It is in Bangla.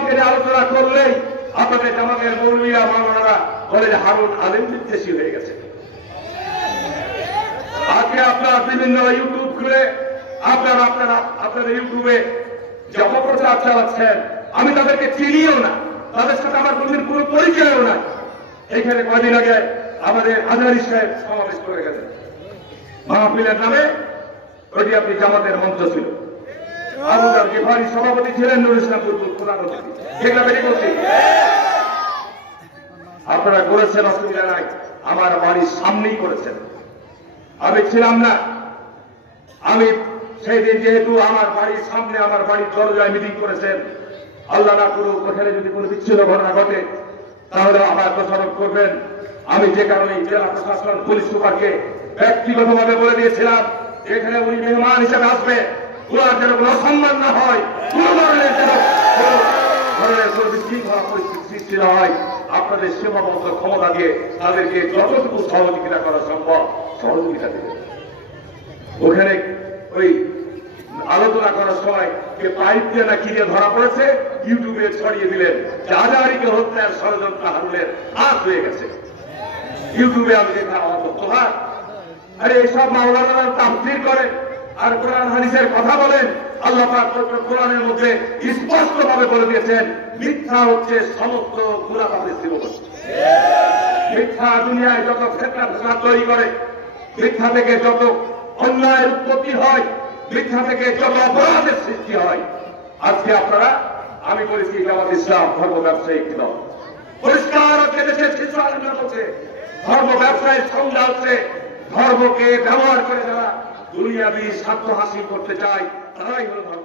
নিয়ে আলোচনা করলেই আপনাদের জামাতের মৌলবীরা মাওলানারা বলেন হারুন আলেম বিদ্বেষী হয়ে গেছে আজকে আপনারা বিভিন্ন ইউটিউব খুলে আপনারা আপনারা আপনাদের ইউটিউবে যে অপপ্রচার চালাচ্ছেন, আমি তাদেরকে চিনিও না, তাদের সাথে আমার কোনদিন কোনো পরিচয়ও নাই। এখানে কয়দিন আগে আমাদের আজারি সাহেব সমাবেশ করে গেছেন। মাহফিলের নামে ওটি আপনি জামাতের মঞ্চ ছিল। আপনারা করেছেন অসুবিধা নাই, আমার বাড়ির সামনেই করেছেন। আমি ছিলাম না। আমি সেই দিন যেহেতু আমার বাড়ির সামনে আমার বাড়ির দরজায় মিটিং করেছেন, আল্লাহ না করুক, ওখানে যদি কোনো বিচ্ছিন্ন ঘটনা ঘটে, তাহলে আমার দোষারোপ করবেন। আমি যে কারণে জেলা প্রশাসন, পুলিশ সুপারকে ব্যক্তিগতভাবে বলে দিয়েছিলাম এখানে উনি মেহমান হিসেবে আসবে ওনার যেন কোনো অসম্মান না হয়, কোনো ধরনের যেন কোনো ধরনের কোনো বিশৃঙ্খলা ক্ষমতা দিয়ে তাদেরকে যতটুকু সহযোগিতা করা সম্ভব, সহযোগিতা দেবেন ওখানে ওই আলোচনা করার সময় কে পাইপ দিয়ে না কি দিয়ে ধরা পড়েছে, ইউটিউবে ছড়িয়ে দিলেন, যে আজাহারিকে হত্যার ষড়যন্ত্র হারুনের আজ হয়ে গেছে। ইউটিউবে আমি দেখা অবস্থা আরে এইসব মাওলানারা তাফসির করেন। আর কোরআন হাদিসের কথা বলেন, আল্লাহ কোরআনের মধ্যে স্পষ্ট ভাবে বলে দিয়েছেন, মিথ্যা হচ্ছে সমস্ত গুণাপাপের মিথ্যা দুনিয়ায় যত ফেতনা ফেতনা তৈরি করে, মিথ্যা থেকে যত অন্যায়ের উৎপত্তি হয়, মিথ্যা থেকে যত অপরাধের সৃষ্টি হয়। আজকে আপনারা, আমি বলেছি জামাত ইসলাম ধর্ম ব্যবসায়িক দল। পরিষ্কার দেশের শিশু আলোচনা করছে ধর্ম ব্যবসায়ের সংজ্ঞা হচ্ছে, ধর্মকে ব্যবহার করে যারা দুনিয়াবি স্বার্থ হাসিল করতে চায় তারাই হল ধর্ম